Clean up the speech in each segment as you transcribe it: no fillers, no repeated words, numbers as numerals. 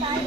Ay.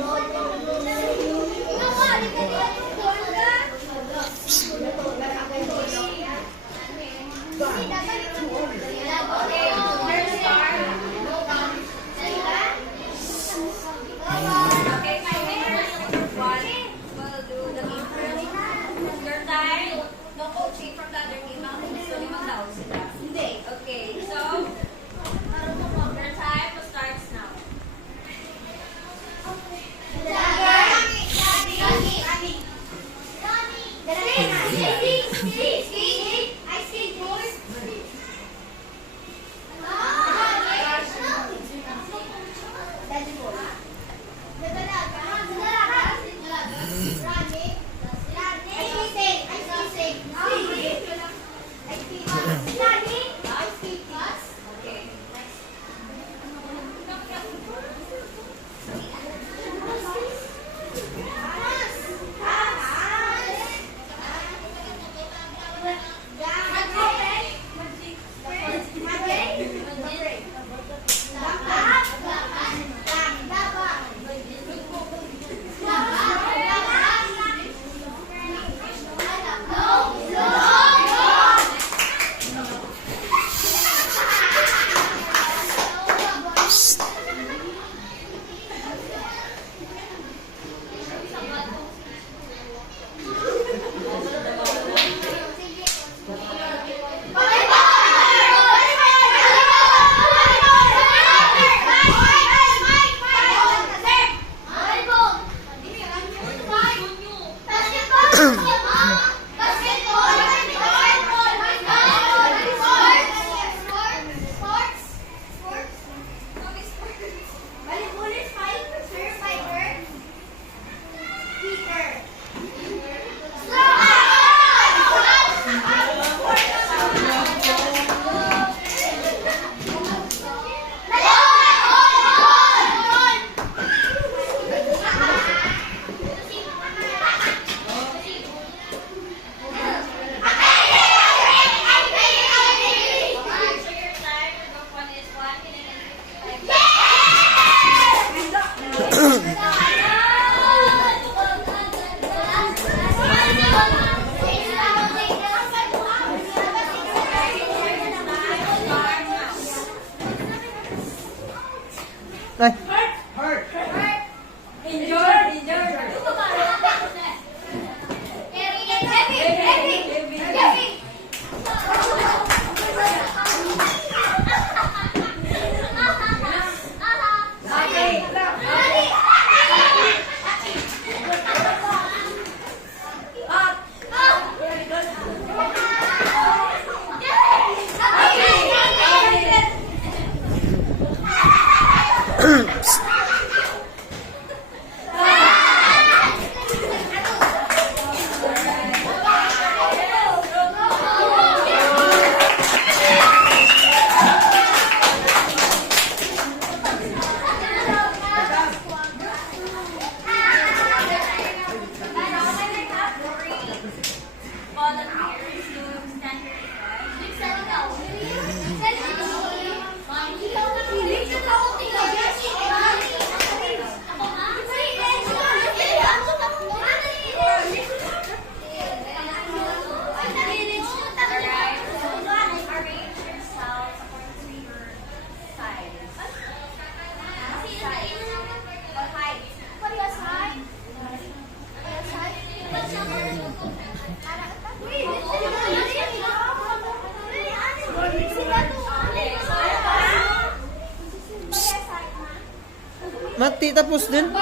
Mati, tapos din.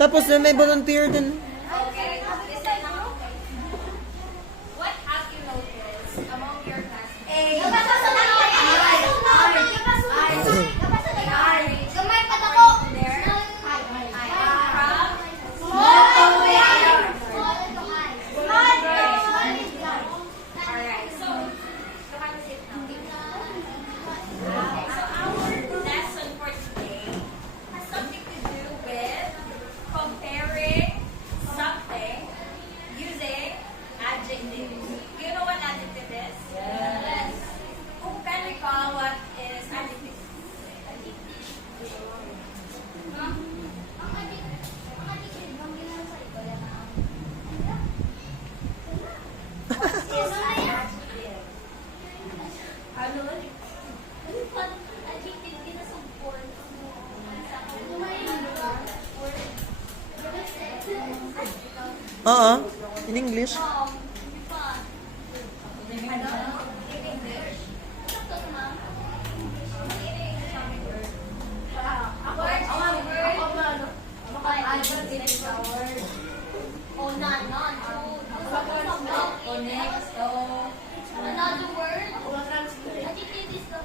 Tapos din, may volunteer din. What have you noticed among your classmates? Alright, so come on, sit down. Okay, so our lesson for today has something to do with comparing Oo. In English. Another word? Adjective is the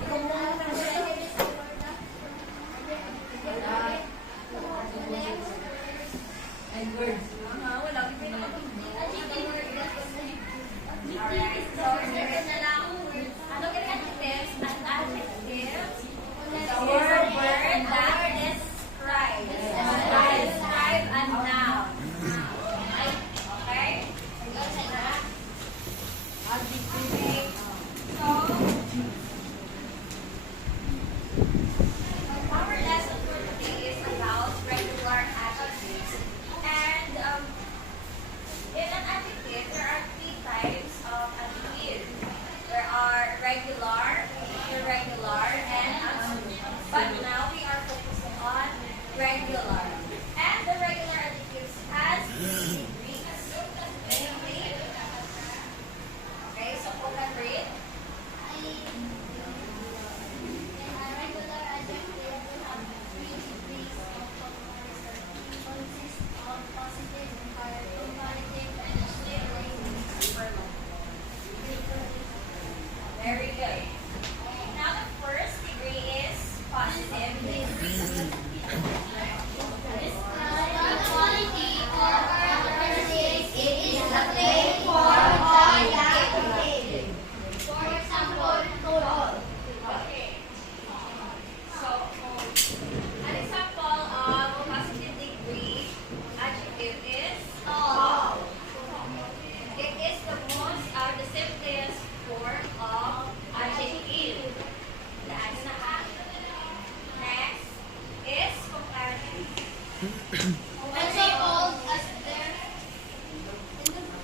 Our lesson for today is about regular adjectives. And in an adjective, there are three types of adjective. There are regular, irregular, and absolute. But now we are focusing on regular. And the regular adjectives has three degrees. Namely, okay, so who can read? Very good. Now the first degree is positive degree. This quality or characteristic is the plain form of adjective. For example, total. Okay. So, an example of positive degree adjective is tall. It is the simplest form of adjective. That's not. Next is comparative.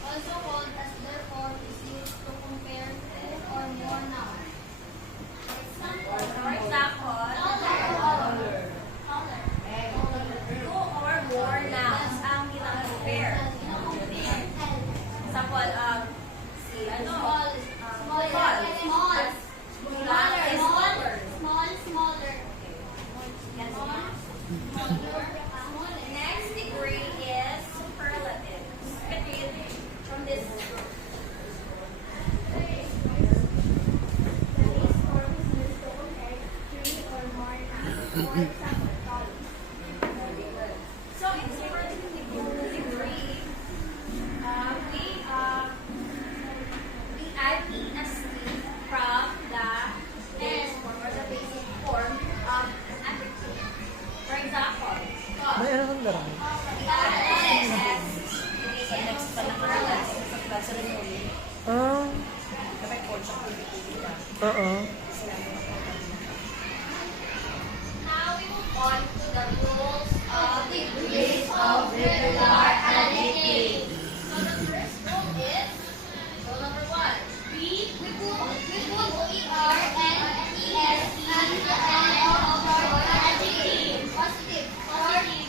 Also called as therefore is used to compare two or more nouns. For example, two or more nouns ang ginag-compare. Example, si ano? Smaller. Next degree is superlative. Can read from this group. So in superlative degree, we add ES from the base form or the basic form of an adjective. For example, May ano kang laro? we add ES in superlative. Ah. Oo. Now we move on to the rules of degrees of regular adjectives. So the first rule is rule number 1. We put ER and ES at the end of our adjective. Positive.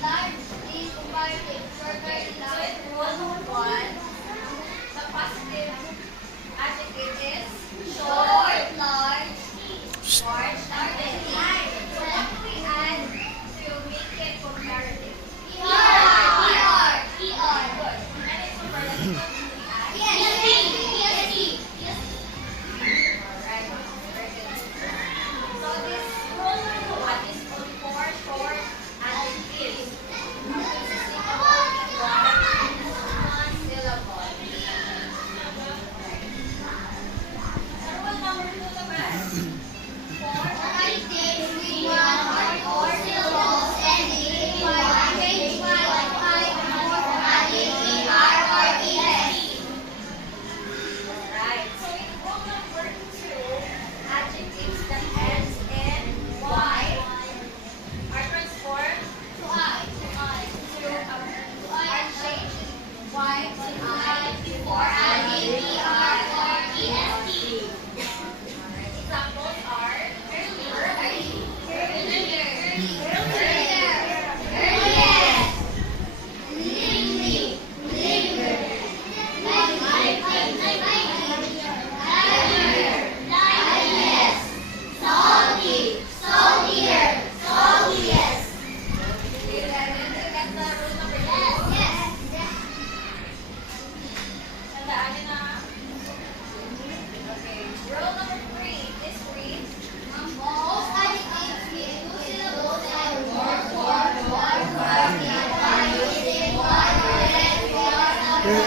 Large is comparative. Short, very large. So in rule number 1, the positive adjective is short, large, and light. So what do we add to make it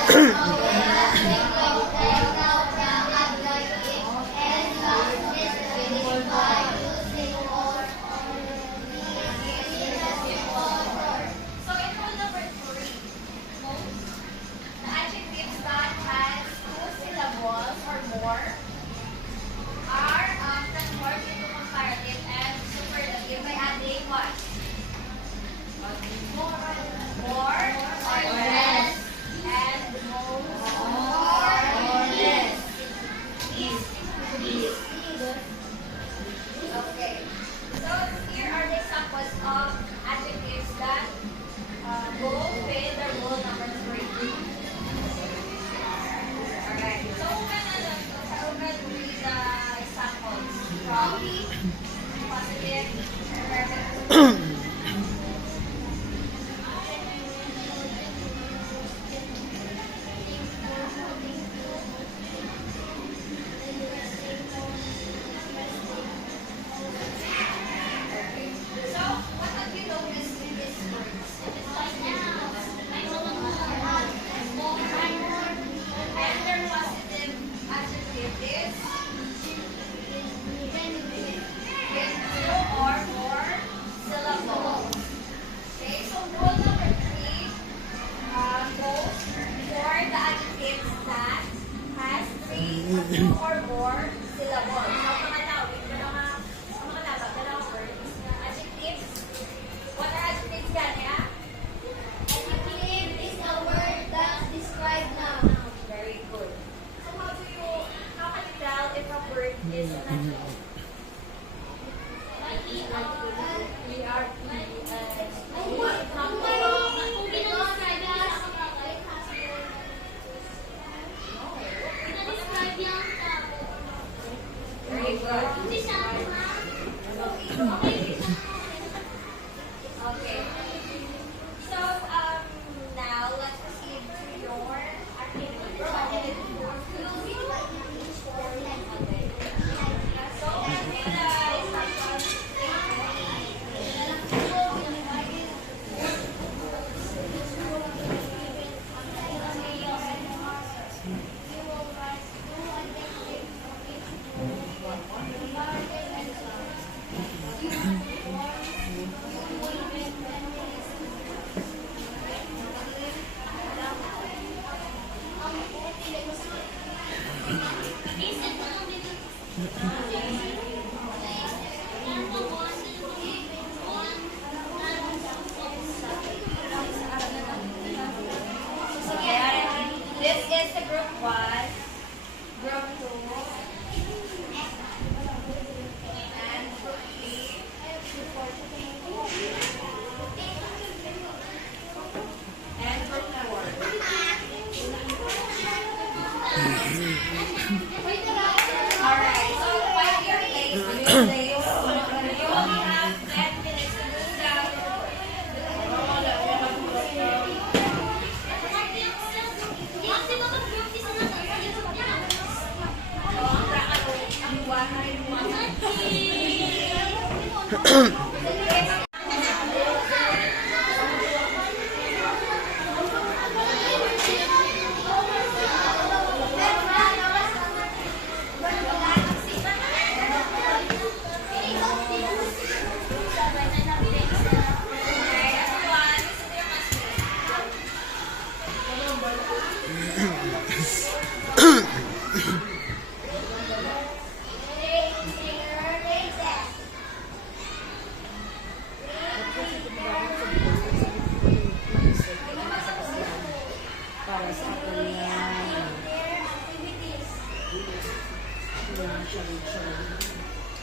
So in rule number 3, the adjectives that has 2 syllables or more are transformed into comparative and superlative by adding what? More or less, and more or less. Is. Okay. So here are the examples of adjectives that go with the rule number 3. Alright. So who can read the examples from positive, perfect? So, what have you noticed in these words? And their positive adjective is with 2 or more syllables. Okay, so rule number 3 goes for the adjectives that has 2 or more syllables. So, mga tawag, mga nabag, dalawang words. Adjectives. What are adjectives yan, yeah? Adjective is a word that describes noun. Very good. So how can you tell if a word is an adjective? Very good. Okay. So, now let's proceed to your activity. So, this is the group 1, group 2, and group 3, and group 4. Alright, so while you're late, you only have 10 minutes to do that.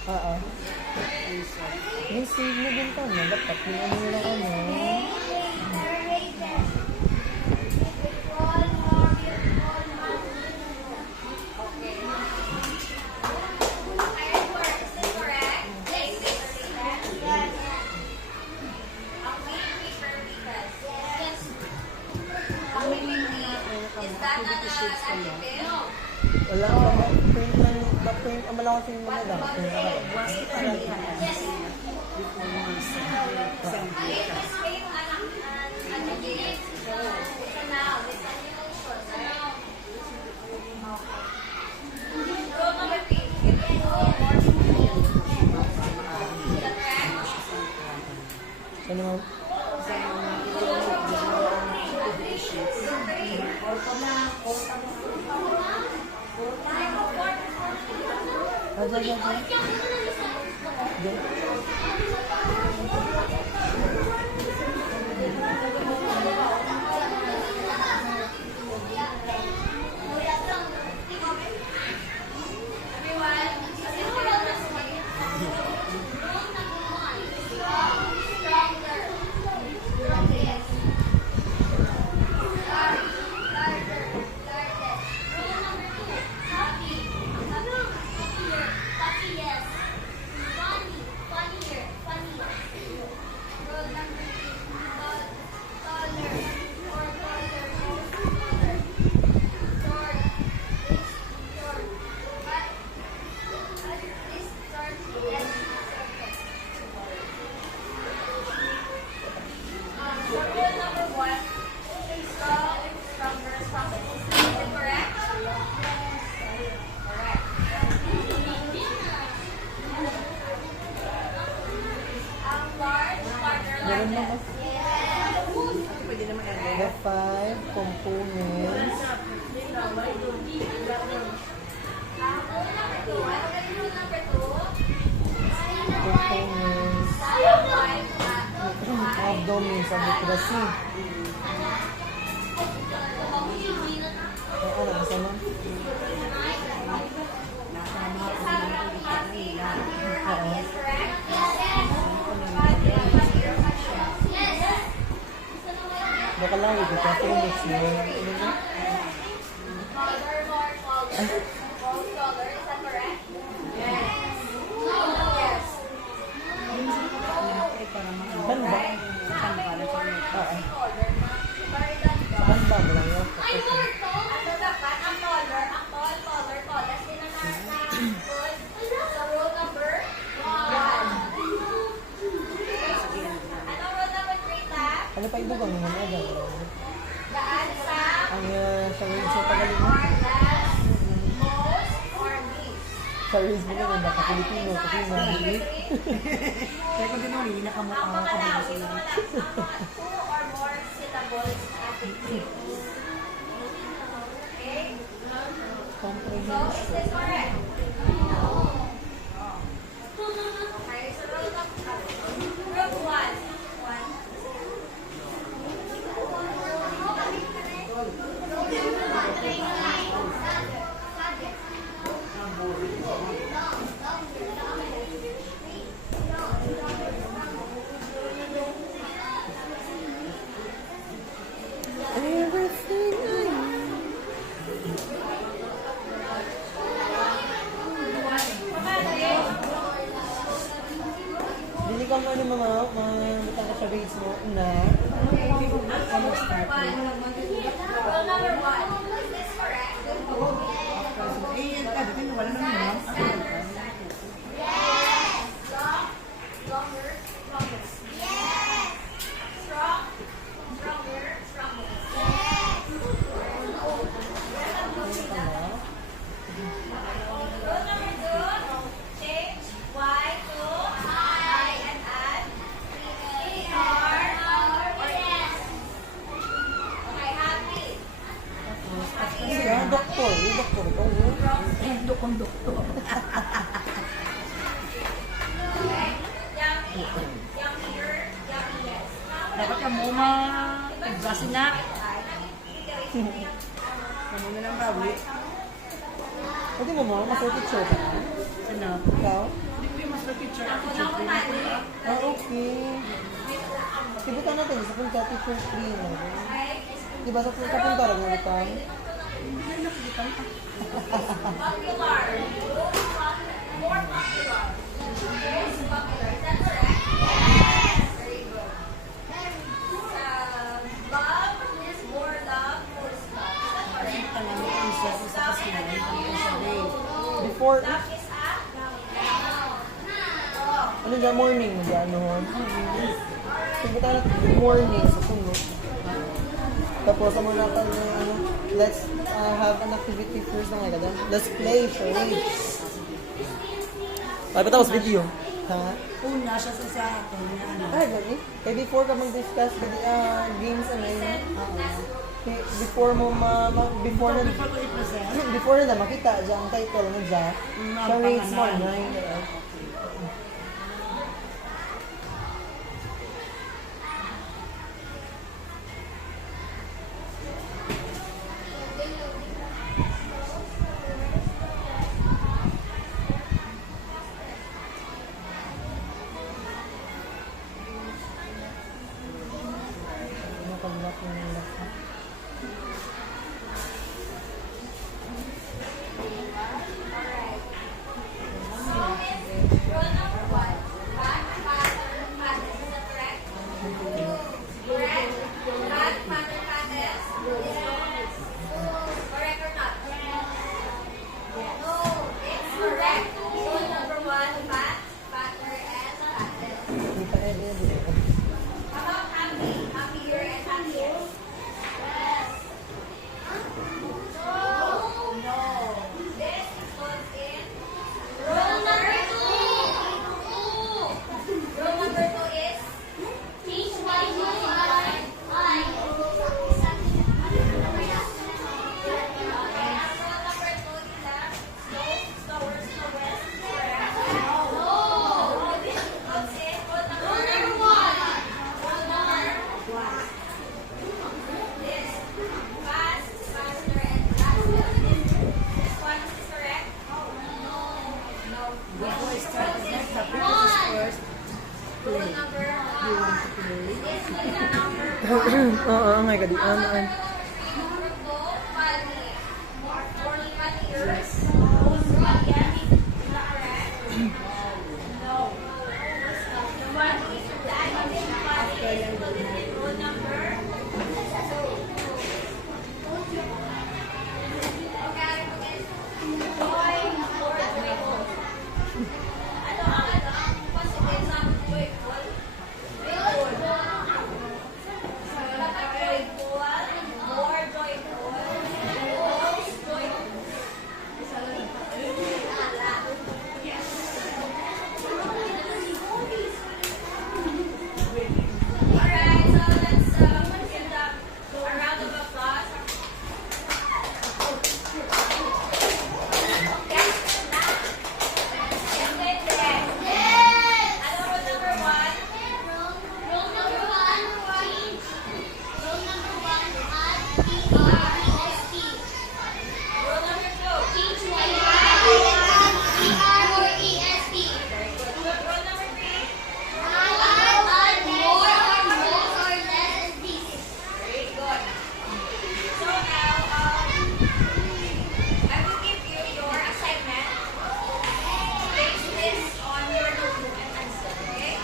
Oo. May save na din to, no? Dapat yung ano lang ano. Wala ka ba? Print lang, print, amala ko sa inyo na lang. Print ako. It's a noun. It's a noun. Meron na ba? The 5 components. Components of domains of literacy. Ano, kasama? Baka lang, ito kasi yung next mo. Ano na? Ban ba? Oo. Ban ba mo lang yun? Ano pa ibugang mo na agad? Ang sa words sa Tagalog mo? Sa words mo naman, baka Pilipino, kasi mabilit. Kaya kung gano'n, hindi nakamukha ka ba sila? Comprehension. Everything I need. Dili ka mo ano mga matang ka sa grades mo na Ano start mo? Eh, yan ka, dito wala naman yun. Yung doktor, yung doktor ko. Doktor. Dapat ka mo ma-adjust na. Kamu na lang bawi. Pwede mo mo, mas teacher ka na? Ano? Ikaw? Hindi ko yung mas teacher. Ako teacher ko. Ah, okay. Tibutan natin sa punta teacher 3 na. Diba sa punta rin mo ito? Popular. More popular. Yes, popular. Is that correct? Yes. Very good. Love is more love, more is love. Is that correct? Tangan mo isa sa kasila. Isa day. Before, Love is a noun. ano dyan, morning mo dyan, ano? Tibutan natin, good morning sa puno. Tapos, sa mga natin, ano, let's have an activity first na nga, let's play charades. Ay, tapos video. Ha? Una siya sa akin. Ano? Ay, gani. Kaya before ka mag-discuss, games ano yun. Oo. Okay, before mo before na Before ko i-present, before na makita dyan ang title na dyan, siya rates mo 9. Nakablock mo yung laptop. Rule number 1. Bad pattern patterns. Is that correct? Correct? Bad pattern patterns. Yes. Correct or not? No. It's correct. Rule number 1. Bad pattern and patterns. Kita edit. How about happy? Happier and happier? Yes. No. This goes in rule number 2. Rule number 2 is teach what you want. Okay, ang rule number 2 is slower, slowest. Correct? No. This goes in rule number 1. Rule number 1. This fast, faster, and faster. This one is correct? No. No. before I start the next topic, first, Rule number 1. This is the number 1. Oo, ang my god. Number 2, number 5 minutes. More 41 years. Yes. Is that correct? No. The one is the activity is rule number 2. Okay, okay. Joy or joyful? Ano ang positive sa joyful? Joyful. So, dapat joyful, more joyful, most joyful. Alright, so let's give them a round of applause. Yes. Yes. Ano rule number 1? Rule number 1, teach. Rule number 1, add T-R-E-S-T. Rule number 2. Teach what you add T-R-E-S-T. Very good. Rule number 3. Add more or most or less than this. Very good. So now, I will give you your assignment. Base this on your notebook and answer, okay?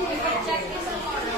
We will check this tomorrow.